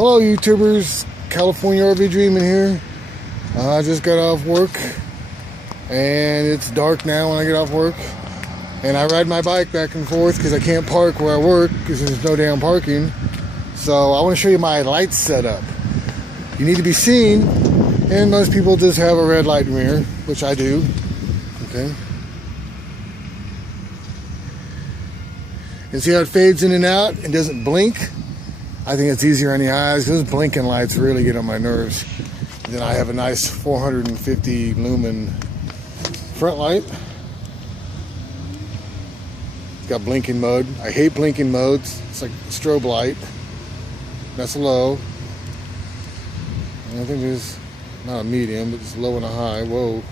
Hello YouTubers, California RV Dreaming here. I just got off work and it's dark now when I get off work, and I ride my bike back and forth because I can't park where I work because there's no damn parking. So I want to show you my light setup. You need to be seen, and most people just have a red light mirror, which I do. Okay. And see how it fades in and out and doesn't blink? I think it's easier on the eyes. Those blinking lights really get on my nerves. And then I have a nice 450 lumen front light. It's got blinking mode. I hate blinking modes. It's like a strobe light. That's low. And I think there's not a medium, but it's low and a high. Whoa.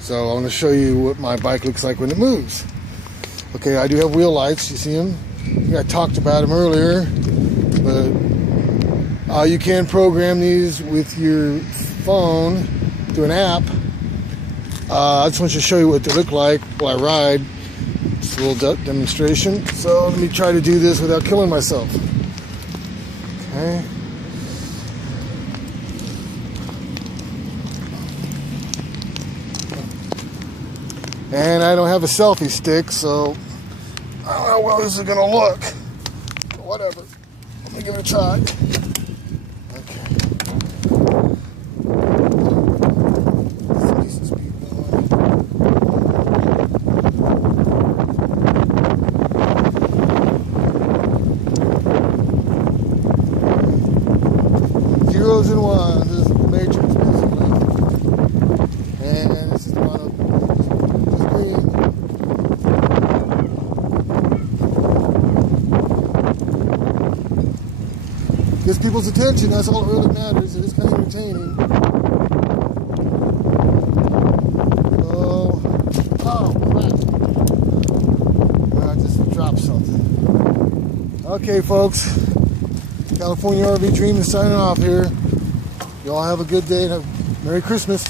So I want to show you what my bike looks like when it moves. Okay, I do have wheel lights. You see them? I think I talked about them earlier, but you can program these with your phone through an app. I just want you to show you what they look like while I ride. Just a little demonstration. So let me try to do this without killing myself. Okay. And I don't have a selfie stick, so I don't know how well this is going to look. But whatever. Let me give it a try. Okay. Decent speed going. Zeros and ones. This is the matrix, basically. And this is one of gets people's attention. That's all that really matters. It is kind of entertaining. Oh crap. I just dropped something. Okay, folks. California RV Dream is signing off here. Y'all have a good day and a Merry Christmas.